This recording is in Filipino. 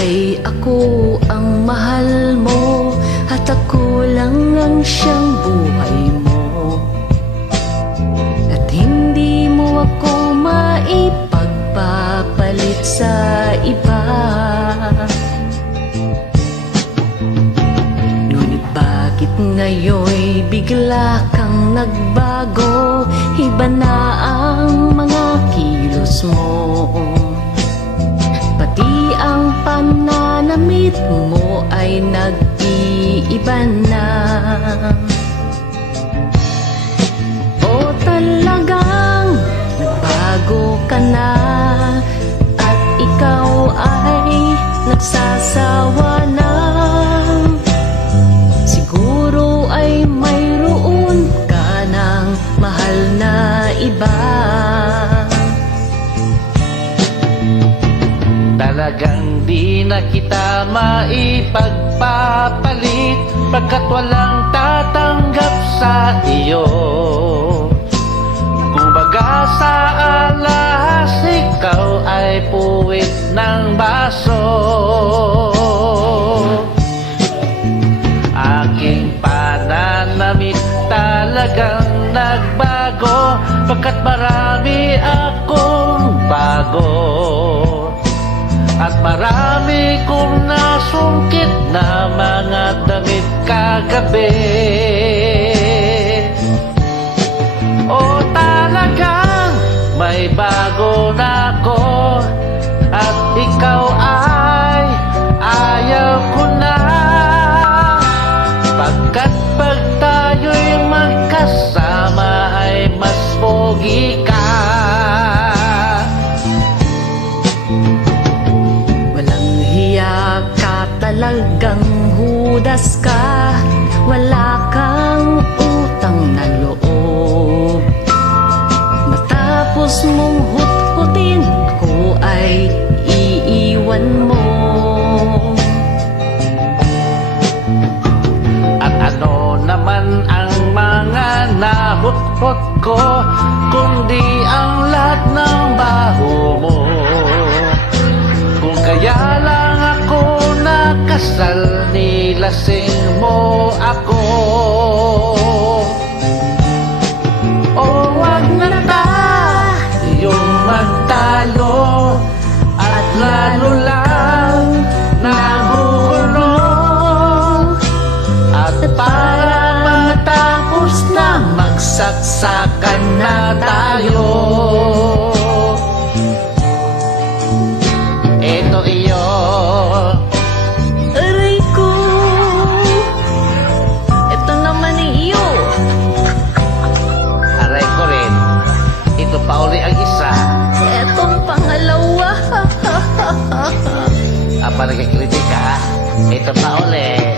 ay ako ang mahal mo at ako lang ang siyang buhay mo. At hindi mo ako maipagpapalit sa iba. Ngunit bakit ngayon'y bigla kang nagbago? Iba na ang mga kilos mo, pati ang pananamit mo ay nag-iiba na. O talagang nagbago ka na at ikaw ay nagsasawa na. Siguro ay mayroon ka ng mahal na iba. Talagang di na kita maipagpapalit, pagkat walang tatanggap sa iyo. Kumbaga sa alas, ikaw ay puwit ng baso. Aking pananamit talagang nagbago, pagkat marami akong bago. At marami kong nasungkit na mga damit kagabi. O talagang may bago na ako, at ikaw ay ayaw ko na. Pagkat pag tayo'y magkasama ay mas pogi ka. Talagang hudas ka, wala kang utang na loob. Matapos mong hut-hutin ko ay iiwan mo. At ano naman ang mga nahut-hut ko, kundi ang lahat ng baho mo. Kung kaya lang ako nakasal, nilasing mo ako. O wag na tayong magtalo, at lalo lang nagugulong. At para matapos na, magsaksakan na tayo. Ito iyo. Aray ko, ito naman iyo. Aray ko rin. Ito pa uli ang isa. Etong pangalawa. Apa nagkikritik ka? Ito pa uli.